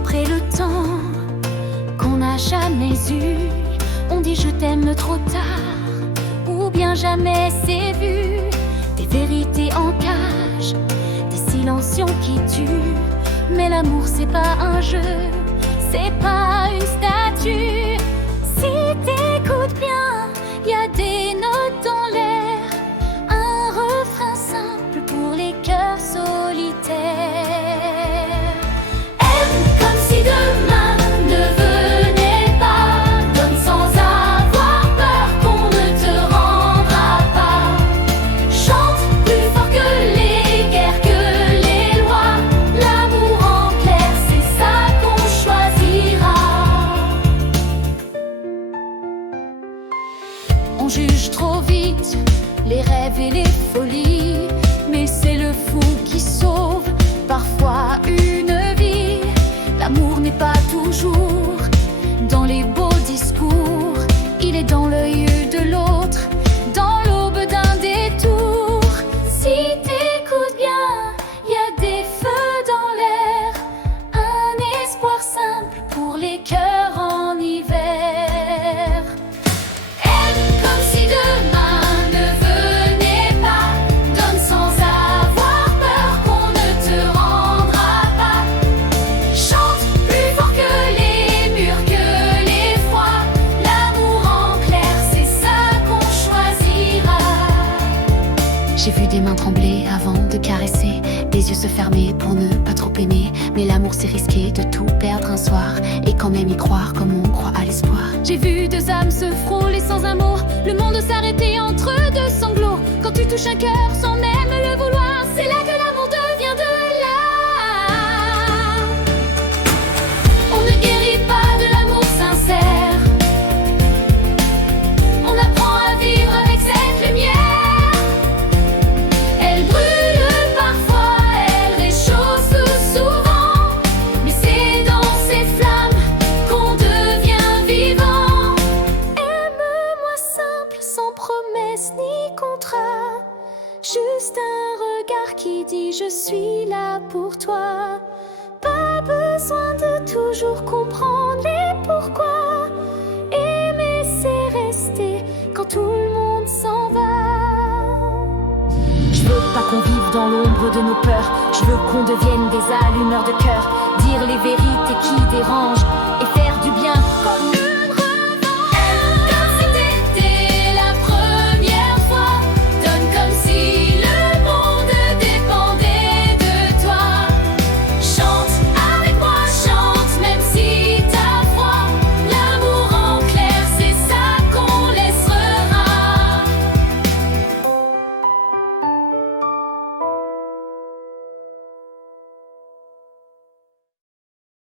après le temps qu'on n'a jamais eu. On dit je t'aime trop tard, ou bien jamais c'est vu. Des vérités en cage, des silencions qui tuent. Mais l'amour c'est pas un jeu, c'est pas une statue. Si t'écoutes bien, y a des notes dans l'air, un refrain simple pour les cœurs solitaires. Aime comme si demain ne venait pas, donne sans avoir peur qu'on ne te rendra pas. Chante plus fort que les guerres, que les lois, l'amour en clair, c'est ça qu'on choisira. On juge trop vite les rêves et les folies, mais c'est le fou qui sauve parfois une vie. L'amour n'est pas toujours dans les beaux discours, il est dans l'œil de l'autre, dans l'aube d'un détour. Si t'écoutes bien, y a des feux dans l'air, un espoir simple pour les cœurs en hiver. Aime comme si demain ne venait pas, donne sans avoir peur qu'on ne te rendra pas. Chante plus fort que les murs, que les froids, l'amour en clair, c'est ça qu'on choisira. J'ai vu des mains trembler avant de caresser, des yeux se fermer pour ne pas trop aimer. Mais l'amour c'est risqué de tout perdre un soir, et quand même y croire comme on croit à l'espoir. J'ai vu deux âmes se frôler sans un mot, le monde s'arrêter entre deux sanglots. Quand tu touches un cœur sans même le vouloir, c'est là que l'amour devient de l'art. On ne guérit pas de l'amour sincère, on apprend à vivre avec cette lumière. Elle brûle parfois, elle réchauffe souvent, mais c'est dans ces flammes qu'on devient vivant. Aime-moi simple, sans promesse ni contrat, juste un regard qui dit je suis là pour toi. Pas besoin de toujours comprendre les pourquoi. Aimer c'est rester quand tout le monde s'en va. Je veux pas qu'on vive dans l'ombre de nos peurs, je veux qu'on devienne des allumeurs de cœur, dire les vérités qui dérangent et faire